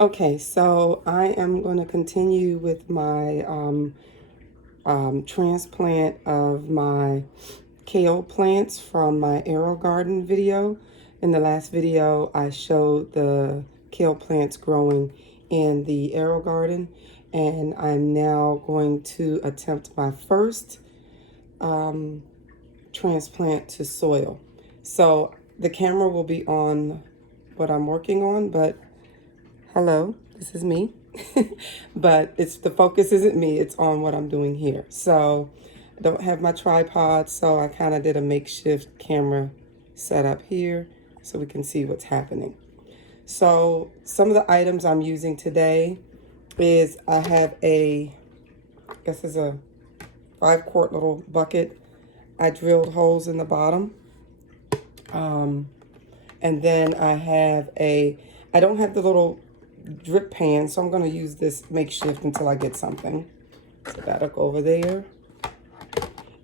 Okay, so I am going to continue with my transplant of my kale plants from my Aero Garden video. In the last video, I showed the kale plants growing in the Aero Garden, and I'm now going to attempt my first transplant to soil. So the camera will be on what I'm working on, but hello, this is me. But it's the focus isn't me, it's on what I'm doing here. So I don't have my tripod, so I kind of did a makeshift camera setup here so we can see what's happening. So some of the items I'm using today is I have I guess it's a 5 quart little bucket. I drilled holes in the bottom. And then I don't have the little drip pan, so I'm going to use this makeshift until I get something. So that'll go over there.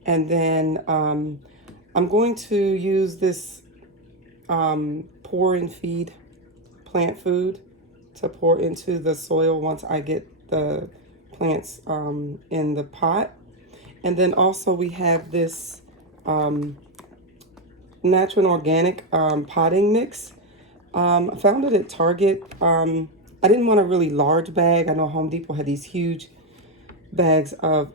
And then I'm going to use this pour and feed plant food to pour into the soil once I get the plants in the pot. And then also we have this natural and organic potting mix. I found it at Target. I didn't want a really large bag. I know Home Depot had these huge bags of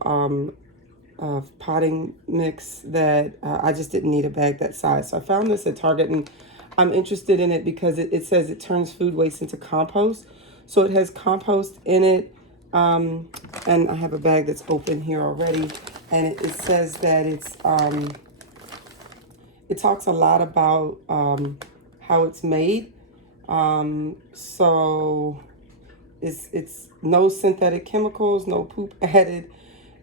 potting mix that I just didn't need a bag that size. So I found this at Target, and I'm interested in it because it says it turns food waste into compost. So it has compost in it, and I have a bag that's open here already, and it says that it talks a lot about how it's made. So it's no synthetic chemicals, no poop added,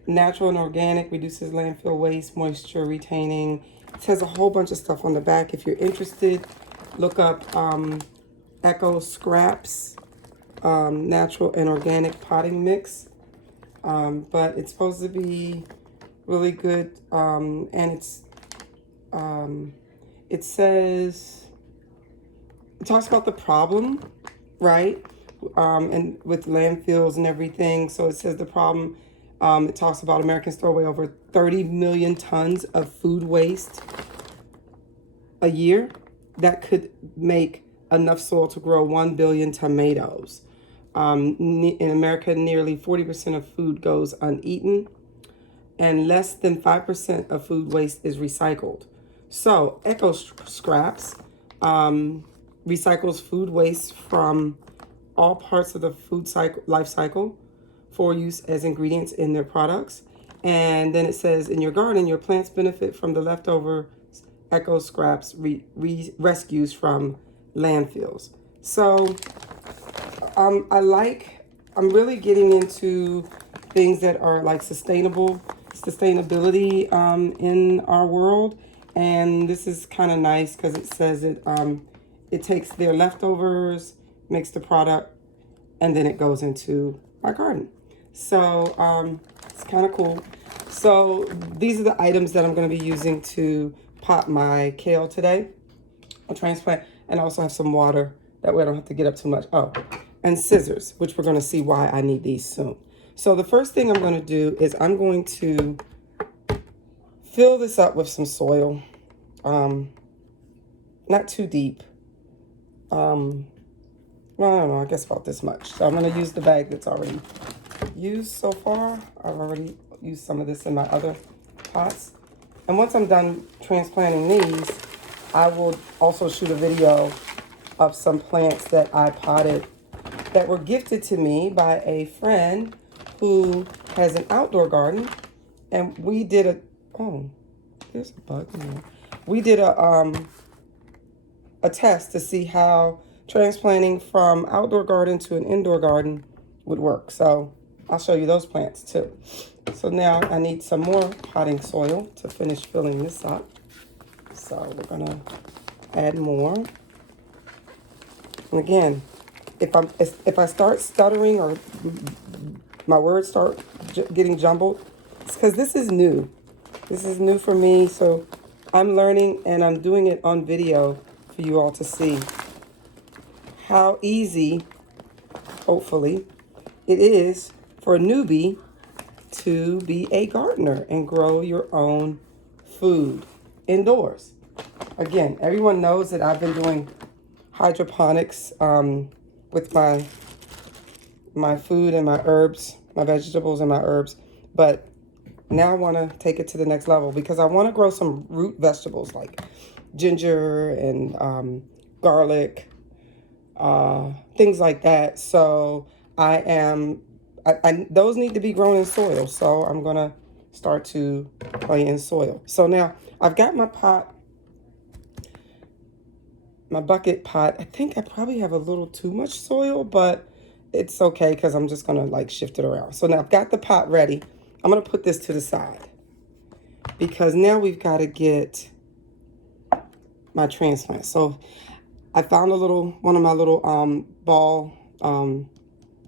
natural and organic, reduces landfill waste, moisture retaining. It says a whole bunch of stuff on the back. If you're interested, look up Echo Scraps natural and organic potting mix. But it's supposed to be really good, and it says it talks about the problem, right? And with landfills and everything. So it says the problem, it talks about Americans throw away over 30 million tons of food waste a year. That could make enough soil to grow 1 billion tomatoes. In America, nearly 40% of food goes uneaten, and less than 5% of food waste is recycled. So Eco Scraps recycles food waste from all parts of the food cycle, life cycle for use as ingredients in their products. And then it says, in your garden, your plants benefit from the leftover Eco Scraps rescues from landfills. So I'm really getting into things that are like sustainability in our world. And this is kind of nice because it says it takes their leftovers, makes the product, and then it goes into my garden. So it's kind of cool. So these are the items that I'm going to be using to pot my kale today, a transplant, and I also have some water. That way I don't have to get up too much. Oh, and scissors, which we're going to see why I need these soon. So the first thing I'm going to do is I'm going to fill this up with some soil. Not too deep. Well, I don't know, I guess about this much. So I'm going to use the bag that's already used so far. I've already used some of this in my other pots. And once I'm done transplanting these, I will also shoot a video of some plants that I potted that were gifted to me by a friend who has an outdoor garden. And we did oh, there's a bug in there. We did a test to see how transplanting from outdoor garden to an indoor garden would work. So I'll show you those plants too. So now I need some more potting soil to finish filling this up. So we're gonna add more. And again, if I start stuttering or my words start getting jumbled, it's because this is new. This is new for me, so I'm learning and I'm doing it on video for you all to see how easy hopefully, it is for a newbie to be a gardener and grow your own food indoors. Again, everyone knows that I've been doing hydroponics with my food and my herbs, my vegetables and my herbs, but now I want to take it to the next level because I want to grow some root vegetables like ginger and garlic, things like that. So those need to be grown in soil. So I'm going to start to play in soil. So now I've got my pot, my bucket pot. I think I probably have a little too much soil, but it's okay because I'm just going to like shift it around. So now I've got the pot ready. I'm going to put this to the side because now we've got to get my transplant. So I found one of my little ball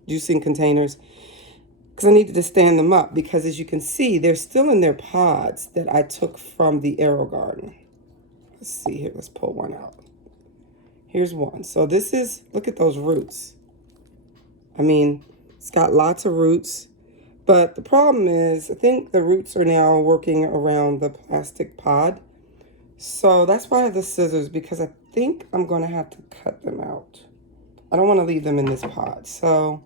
juicing containers because I needed to stand them up because as you can see, they're still in their pods that I took from the Aero Garden. Let's see here, let's pull one out. Here's one. So this is, look at those roots. I mean, it's got lots of roots, but the problem is I think the roots are now working around the plastic pod. So that's why I have the scissors because I think I'm going to have to cut them out. I don't want to leave them in this pod. So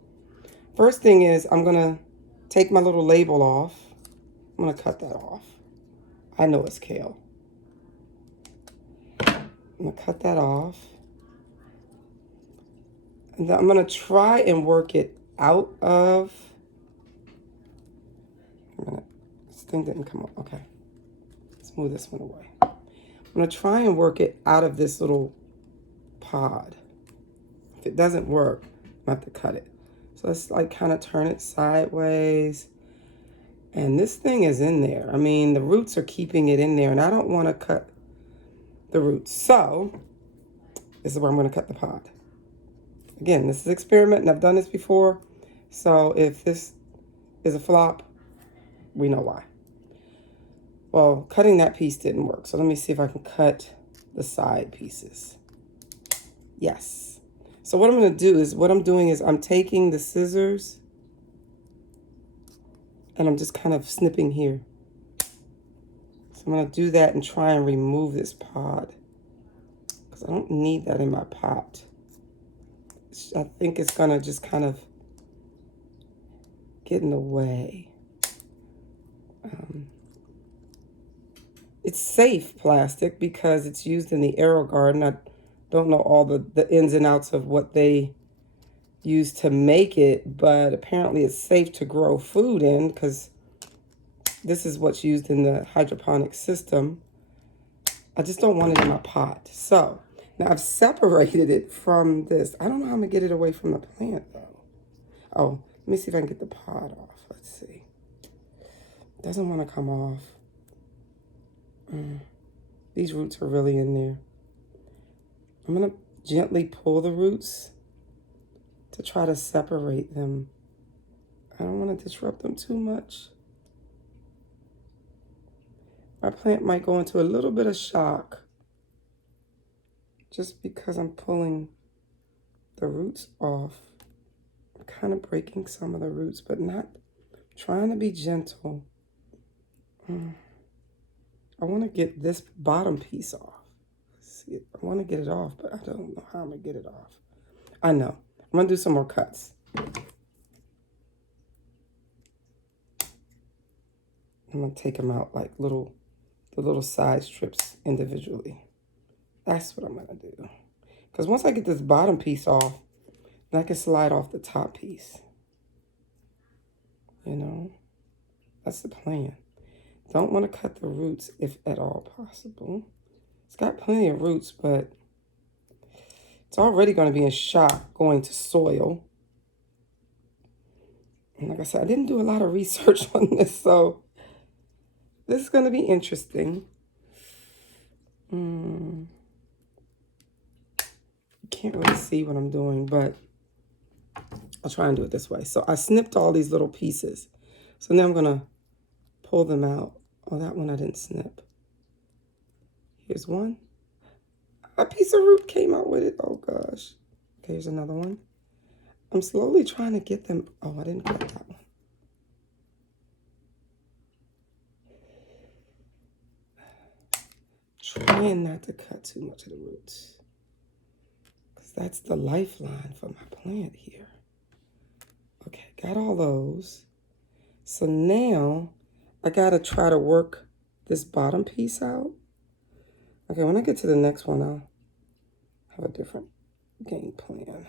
first thing is I'm going to take my little label off. I'm going to cut that off. I know it's kale. I'm going to cut that off. And then I'm going to try and work it out of... This thing didn't come up. Okay. Let's move this one away. I'm going to try and work it out of this little pod. If it doesn't work, I have to cut it. So let's like kind of turn it sideways. And this thing is in there. I mean, the roots are keeping it in there, and I don't want to cut the roots. So this is where I'm going to cut the pod. Again, this is an experiment, and I've done this before. So if this is a flop, we know why. Well, cutting that piece didn't work. So let me see if I can cut the side pieces. Yes. So what I'm going to do is, what I'm doing is I'm taking the scissors and I'm just kind of snipping here. So I'm going to do that and try and remove this pod because I don't need that in my pot. I think it's going to just kind of get in the way. It's safe plastic because it's used in the Aero Garden. I don't know all the ins and outs of what they use to make it, but apparently it's safe to grow food in because this is what's used in the hydroponic system. I just don't want it in my pot. So now I've separated it from this. I don't know how I'm going to get it away from the plant though. Oh, let me see if I can get the pod off. Let's see. It doesn't want to come off. These roots are really in there. I'm going to gently pull the roots to try to separate them. I don't want to disrupt them too much. My plant might go into a little bit of shock just because I'm pulling the roots off. I'm kind of breaking some of the roots, but not trying to be gentle. I want to get this bottom piece off. See, I want to get it off, but I don't know how I'm going to get it off. I know. I'm going to do some more cuts. I'm going to take them out like the little side strips individually. That's what I'm going to do. Because once I get this bottom piece off, then I can slide off the top piece. You know, that's the plan. Don't want to cut the roots if at all possible. It's got plenty of roots, but it's already going to be in shock going to soil. And like I said, I didn't do a lot of research on this, so this is going to be interesting. You can't really see what I'm doing, but I'll try and do it this way. So I snipped all these little pieces. So now I'm going to pull them out. Oh, that one I didn't snip. Here's one. A piece of root came out with it. Oh, gosh. Okay, here's another one. I'm slowly trying to get them. Oh, I didn't cut that one. Trying not to cut too much of the roots, because that's the lifeline for my plant here. Okay, got all those. So now I gotta try to work this bottom piece out. Okay, when I get to the next one, I'll have a different game plan.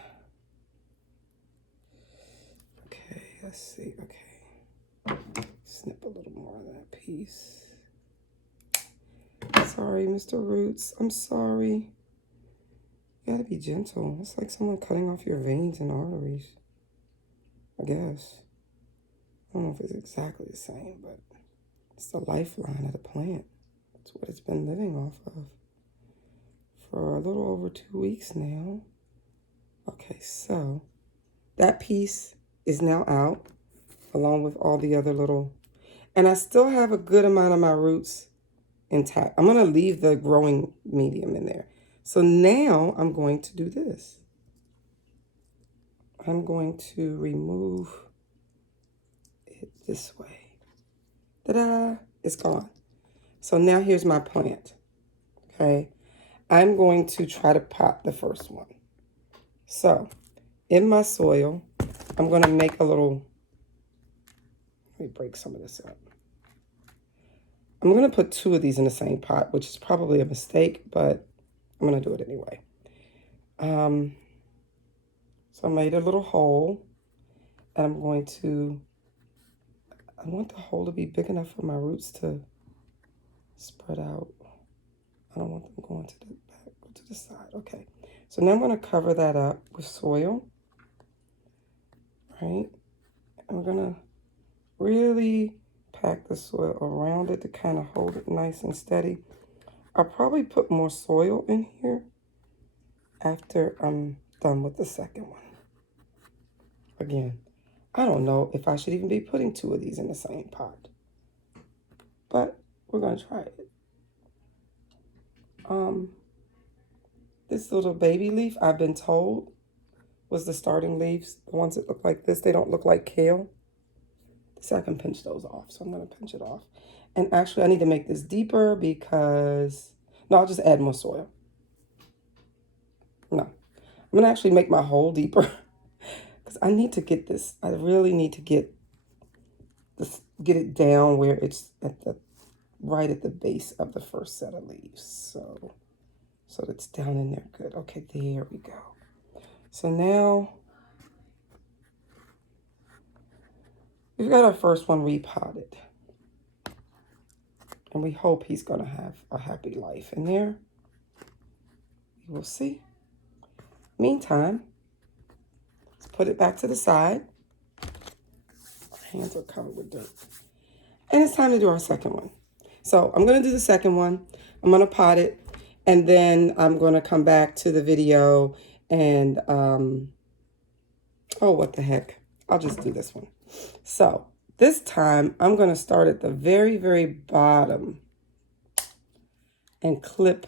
Okay, let's see. Okay, snip a little more of that piece. Sorry, Mr. Roots. I'm sorry. You gotta be gentle. It's like someone cutting off your veins and arteries, I guess. I don't know if it's exactly the same, but it's the lifeline of the plant. It's what it's been living off of for a little over 2 weeks now. Okay, so that piece is now out along with all the other little, and I still have a good amount of my roots intact. I'm gonna leave the growing medium in there. So now I'm going to do this. I'm going to remove it this way. Ta-da! It's gone. So now here's my plant. Okay, I'm going to try to pot the first one. So in my soil, I'm going to make a little, let me break some of this up. I'm going to put 2 of these in the same pot, which is probably a mistake, but I'm going to do it anyway. So I made a little hole, and I'm going to, I want the hole to be big enough for my roots to spread out. I don't want them going to the back, go to the side. Okay, so now I'm going to cover that up with soil, right? And we're going to really pack the soil around it to kind of hold it nice and steady. I'll probably put more soil in here after I'm done with the second one. Again, I don't know if I should even be putting 2 of these in the same pot, but we're going to try it. This little baby leaf, I've been told, was the starting leaves. The ones that look like this, they don't look like kale. So I can pinch those off, so I'm going to pinch it off. And actually, I need to make this deeper because, no, I'll just add more soil. No, I'm going to actually make my hole deeper because I need to get this. I really need to get this, get it down where it's at the, right at the base of the first set of leaves. So it's down in there good. Okay, there we go. So now we've got our first one repotted. And we hope he's going to have a happy life in there. We will see. Meantime, let's put it back to the side. My hands are covered with dirt. And it's time to do our second one. So I'm going to do the second one. I'm going to pot it. And then I'm going to come back to the video and, oh, what the heck. I'll just do this one. So this time I'm going to start at the very, very bottom and clip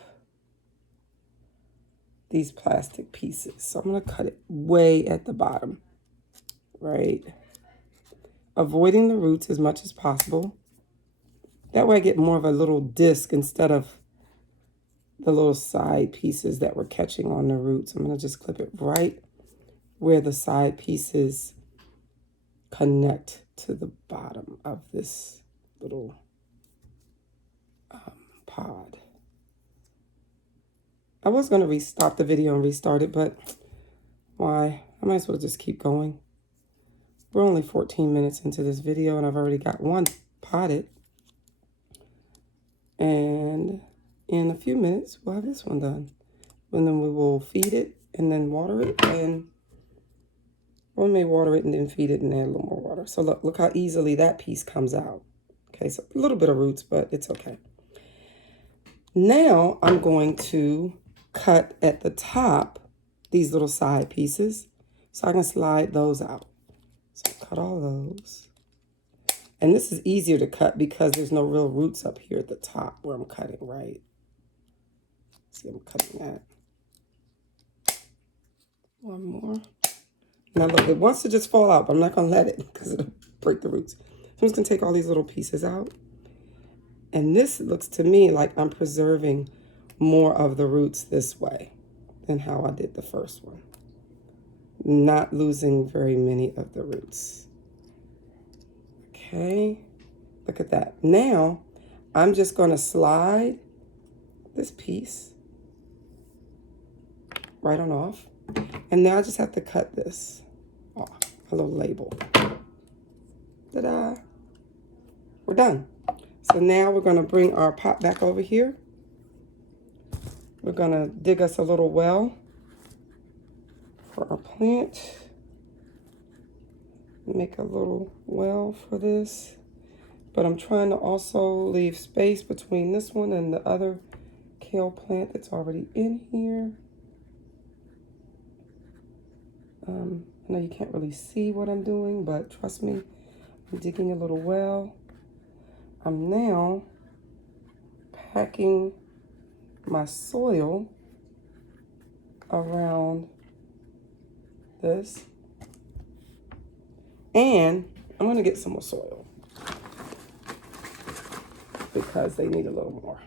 these plastic pieces. So I'm going to cut it way at the bottom, right? Avoiding the roots as much as possible. That way I get more of a little disc instead of the little side pieces that were catching on the roots. I'm going to just clip it right where the side pieces connect to the bottom of this little pod. I was going to stop the video and restart it, but why? I might as well just keep going. We're only 14 minutes into this video, and I've already got one potted. And in a few minutes, we'll have this one done. And then we will feed it and then water it. And we may water it and then feed it and add a little more water. So look how easily that piece comes out. Okay, so a little bit of roots, but it's okay. Now I'm going to cut at the top these little side pieces so I can slide those out. So cut all those. And this is easier to cut because there's no real roots up here at the top where I'm cutting, right? See, I'm cutting that. One more. Now look, it wants to just fall out, but I'm not going to let it because it'll break the roots. So I'm just going to take all these little pieces out. And this looks to me like I'm preserving more of the roots this way than how I did the first one. Not losing very many of the roots. Okay, look at that. Now, I'm just going to slide this piece right on off. And now I just have to cut this off, a little label. Ta-da! We're done. So now we're going to bring our pot back over here. We're going to dig us a little well for our plant. Make a little well for this. But I'm trying to also leave space between this one and the other kale plant that's already in here. I know you can't really see what I'm doing, but trust me, I'm digging a little well. I'm now packing my soil around this. And I'm going to get some more soil because they need a little more.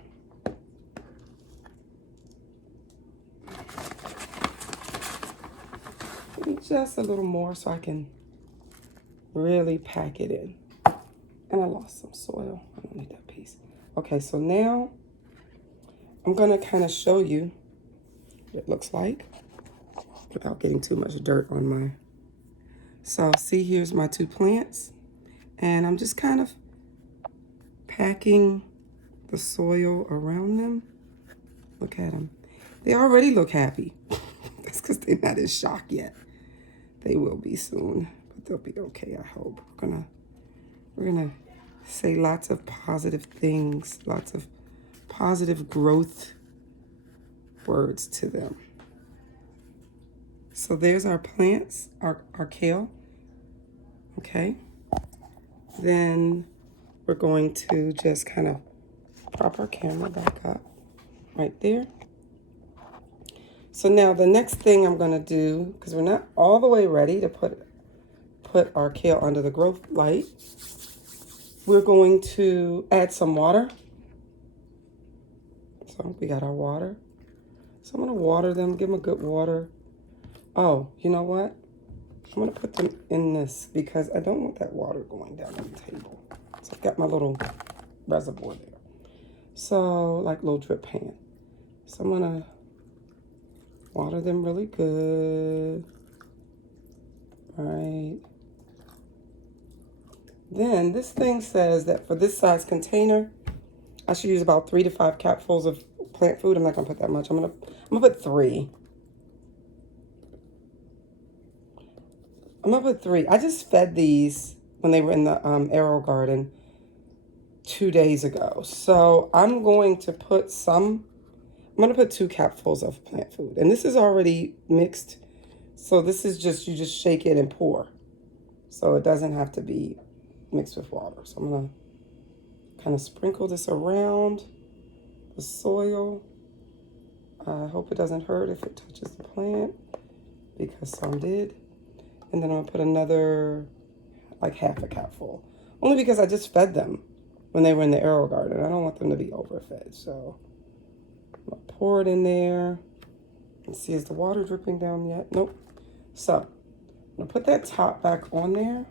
Maybe just a little more so I can really pack it in. And I lost some soil. I don't need that piece. Okay, so now I'm going to kind of show you what it looks like without getting too much dirt on my... So see, here's my two plants. And I'm just kind of packing the soil around them. Look at them. They already look happy. That's because they're not in shock yet. They will be soon, but they'll be okay, I hope. We're gonna say lots of positive things, lots of positive growth words to them. So there's our plants, our kale. Okay. Then we're going to just kind of prop our camera back up right there. So now the next thing I'm going to do, because we're not all the way ready to put our kale under the growth light, we're going to add some water. So we got our water. So I'm going to water them, give them a good water. Oh, you know what? I'm going to put them in this because I don't want that water going down on the table. So I've got my little reservoir there. So like a little drip pan. So I'm going to water them really good. All right. Then this thing says that for this size container, I should use about 3 to 5 capfuls of plant food. I'm not gonna put that much. I'm gonna put 3. I'm gonna put 3. I just fed these when they were in the arrow garden 2 days ago. So I'm going to put some. I'm going to put 2 capfuls of plant food. And this is already mixed. So this is just, you just shake it and pour. So it doesn't have to be mixed with water. So I'm going to kind of sprinkle this around the soil. I hope it doesn't hurt if it touches the plant, because some did. And then I'm going to put another, like half a capful. Only because I just fed them when they were in the arrow garden. I don't want them to be overfed. So I'm gonna pour it in there and see, is the water dripping down yet? Nope. So I'm gonna put that top back on there.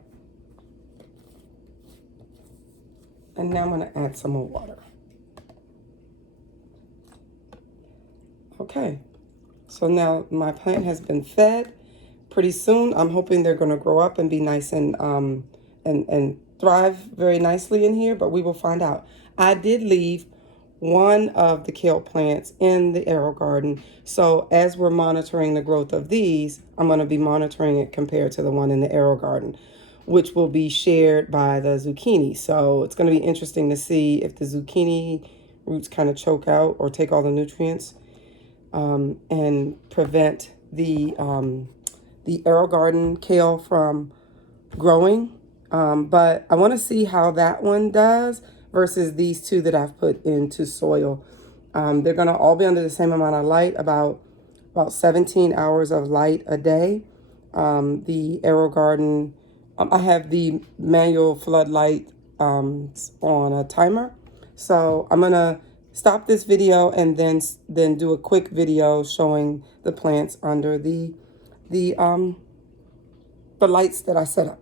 And now I'm gonna add some more water. Okay. So now my plant has been fed. Pretty soon, I'm hoping they're gonna grow up and be nice and thrive very nicely in here, but we will find out. I did leave one of the kale plants in the arrow garden. So as we're monitoring the growth of these, I'm going to be monitoring it compared to the one in the arrow garden, which will be shared by the zucchini. So it's going to be interesting to see if the zucchini roots kind of choke out or take all the nutrients and prevent the arrow garden kale from growing. But I want to see how that one does versus these 2 that I've put into soil. They're going to all be under the same amount of light, about 17 hours of light a day. the Aero Garden. I have the manual floodlight on a timer. So I'm gonna stop this video and then do a quick video showing the plants under the lights that I set up.